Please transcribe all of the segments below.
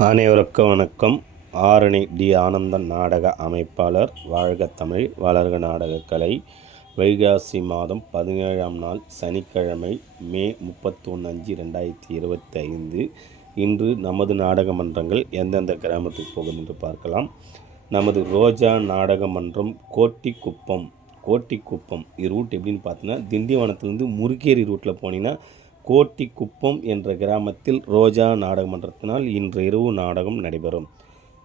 அனைவருக்கும் வணக்கம். ஆரணி டி ஆனந்தன் நாடக அமைப்பாளர் வாழ்க தமிழ் வளர்க நாடகக்கலை. வைகாசி மாதம் பதினேழாம் நாள் சனிக்கிழமை மே முப்பத்தொன்று அஞ்சு ரெண்டாயிரத்தி இருபத்தி ஐந்து இன்று நமது நாடக மன்றங்கள் எந்தெந்த கிராமத்துக்கு போகும் என்று பார்க்கலாம். நமது ரோஜா நாடக மன்றம் கோட்டிக்குப்பம் கோட்டிக்குப்பம் இது ரூட் எப்படின்னு பார்த்தீங்கன்னா திண்டிவனத்துலேருந்து முருகேரி ரூட்டில் போனீங்கன்னா கோட்டிக்குப்பம் என்ற கிராமத்தில் ரோஜா நாடகமன்றத்தினால் இன்று இரவு நாடகம் நடைபெறும்.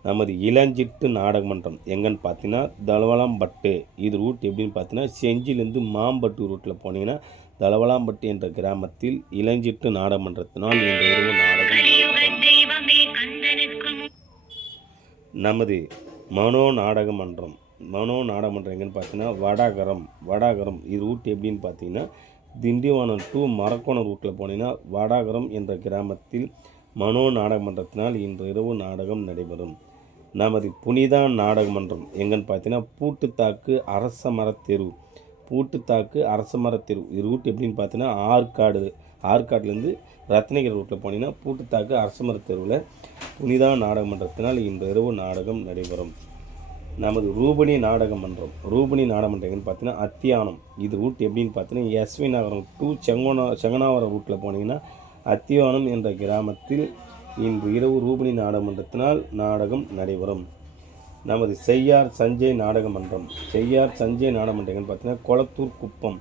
நமது இளஞ்சிட்டு நாடகமன்றம் எங்கன்னு பார்த்தீங்கன்னா தலவலாம்பட்டு. இது ரூட் எப்படின்னு பார்த்தீங்கன்னா செஞ்சிலேருந்து மாம்பட்டு ரூட்டில் போனீங்கன்னா தலவலாம்பட்டு என்ற கிராமத்தில் இளஞ்சிட்டு நாடகமன்றத்தினால் இன்று இரவு நாடகம் நமது மனோ நாடக மன்றம் மனோ நாடகமன்றம் எங்கன்னு பார்த்தீங்கன்னா வடாகரம். வடாகரம் இது ரூட் எப்படின்னு பார்த்தீங்கன்னா திண்டிவனம் டு மரக்கோணம் ரூட்டில் போனீங்கன்னா வடாகரம் என்ற கிராமத்தில் மனோ நாடக மன்றத்தினால் இன்று இரவு நாடகம் நடைபெறும். நமது புனிதா நாடக மன்றம் எங்கன்னு பார்த்தீங்கன்னா பூட்டுத்தாக்கு அரச மரத்தெரு பூட்டுத்தாக்கு அரச மரத்தெரு இது ரூட் எப்படின்னு பார்த்தீங்கன்னா ஆற்காடு ஆற்காட்லேருந்து ரத்னகிரி ரூட்டில் போனீங்கன்னா பூட்டுத்தாக்கு அரச மரத்தெருவில் புனிதா நாடக மன்றத்தினால் இன்று இரவு நாடகம் நடைபெறும். நமது ரூபணி நாடக மன்றம். ரூபணி நாடகமன்றம் பார்த்தீங்கன்னா அத்தியானம். இது ரூட் எப்படின்னு பார்த்தீங்கன்னா எஸ்வி நகரம் டு செங்கோனா செங்கனாவரம் ரூட்டில் போனீங்கன்னா அத்தியானம் என்ற கிராமத்தில் இன்று இரவு ரூபணி நாடகமன்றத்தினால் நாடகம் நடைபெறும். நமது செய்யார் சஞ்சய் நாடக மன்றம். செய்யார் சஞ்சய் நாடகமன்றம் பார்த்தீங்கன்னா கொளத்தூர் குப்பம்.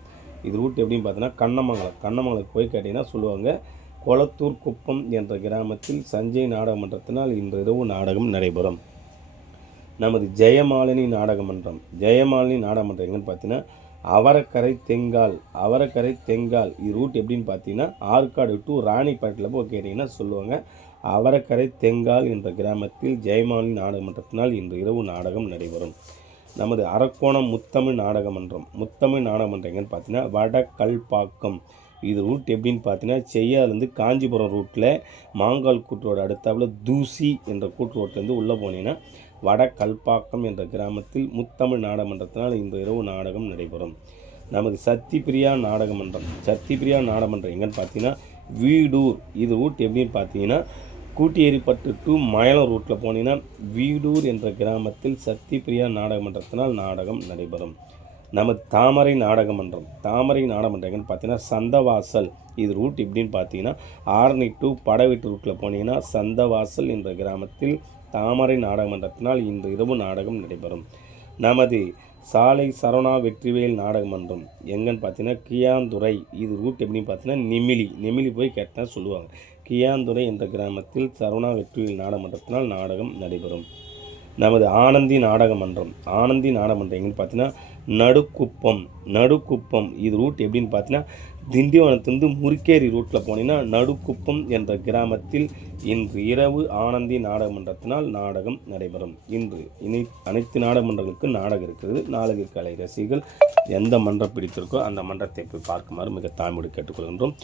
இது ரூட் எப்படின்னு பார்த்தீங்கன்னா கண்ணமங்கலம். கண்ணமங்கலத்துக்கு போய் கேட்டிங்கன்னா சொல்லுவாங்க கொளத்தூர் குப்பம் என்ற கிராமத்தில் சஞ்சய் நாடகமன்றத்தினால் இன்று இரவு நாடகம் நடைபெறும். நமது ஜெயமாலினி நாடகமன்றம். ஜெயமாலினி நாடகமன்றம் எங்கன்னு பார்த்தீங்கன்னா அவரக்கரை தெங்கால் அவரக்கரை தெங்கால் இது ரூட் எப்படின்னு பார்த்தீங்கன்னா ஆற்காடு டு ராணிப்பேட்டில் போய் கேட்டிங்கன்னா சொல்லுவாங்க. அவரக்கரை தெங்கால் என்ற கிராமத்தில் ஜெயமாலினி நாடகமன்றத்தினால் இன்று இரவு நாடகம் நடைபெறும். நமது அரக்கோணம் முத்தமிழ் நாடகமன்றம். முத்தமிழ் நாடகமன்றம் எங்கன்னு பார்த்தீங்கன்னா வடகல்பாக்கம். இது ரூட் எப்படின்னு பார்த்தீங்கன்னா செய்யாதுலேருந்து காஞ்சிபுரம் ரூட்டில் மாங்கால் கூட்டுரோடு அடுத்தாப்புல தூசி என்ற கூட்டு ரோட்லேருந்து உள்ளே போனீங்கன்னா வட கல்பாக்கம் என்ற கிராமத்தில் முத்தமிழ் நாடகமன்றத்தினால் இன்று இரவு நாடகம் நடைபெறும். நமது சத்திப்பிரியா பிரியா நாடகமன்றம். சத்திப்பிரியா பிரியா நாடகமன்றம் எங்கன்னு பார்த்தீங்கன்னா வீடூர். இது ரூட் எப்படின்னு பார்த்தீங்கன்னா கூட்டியேரிப்பட்டு டு மயலம் ரூட்டில் போனீங்கன்னா வீடூர் என்ற கிராமத்தில் சத்திப்பிரியா பிரியா நாடகமன்றத்தினால் நாடகம் நடைபெறும். நமது தாமரை நாடகமன்றம். தாமரை நாடகமன்றம் எங்கன்னு பார்த்தீங்கன்னா சந்தவாசல். இது ரூட் எப்படின்னு பார்த்தீங்கன்னா ஆரணி டு படவீட்டு ரூட்டில் போனீங்கன்னா சந்தவாசல் என்ற கிராமத்தில் தாமரை நாடகமன்றத்தினால் இன்று இரவு நாடகம் நடைபெறும். நமது சாலை சரவணா வெற்றிவேல் நாடகமன்றம் எங்கன்னு பார்த்தீங்கன்னா கியாந்துறை. இது ரூட் எப்படின்னு பார்த்தீங்கன்னா நெமிலி. நெமிலி போய் கேட்டால் சொல்லுவாங்க. கியாந்துறை என்ற கிராமத்தில் சரவணா வெற்றிவேல் நாடகமன்றத்தினால் நாடகம் நடைபெறும். நமது ஆனந்தி நாடக மன்றம் ஆனந்தி நாடக மன்றம் எங்கன்னு பார்த்தீங்கன்னா நடுக்குப்பம் நடுக்குப்பம் இது ரூட் எப்படின்னு பார்த்தீங்கன்னா திண்டிவனத்துலேருந்து முறுக்கேரி ரூட்டில் போனீங்கன்னா நடுக்குப்பம் என்ற கிராமத்தில் இன்று இரவு ஆனந்தி நாடக மன்றத்தினால் நாடகம் நடைபெறும். இன்று இனி அனைத்து நாடகமன்றங்களுக்கும் நாடகம் இருக்கிறது. நாடக கலை ரசிகர்கள் எந்த மன்றம் பிடித்திருக்கோ அந்த மன்றத்தை போய் பார்க்குமாறு மிக தாழ்மையோடு கேட்டுக்கொள்கின்றோம்.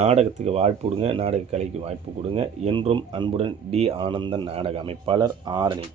நாடகத்துக்கு வாய்ப்பு கொடுங்க. நாடக கலைக்கு வாய்ப்பு கொடுங்க. என்றும் அன்புடன் டி. ஆனந்தன் நாடக அமைப்பாளர் ஆரணி.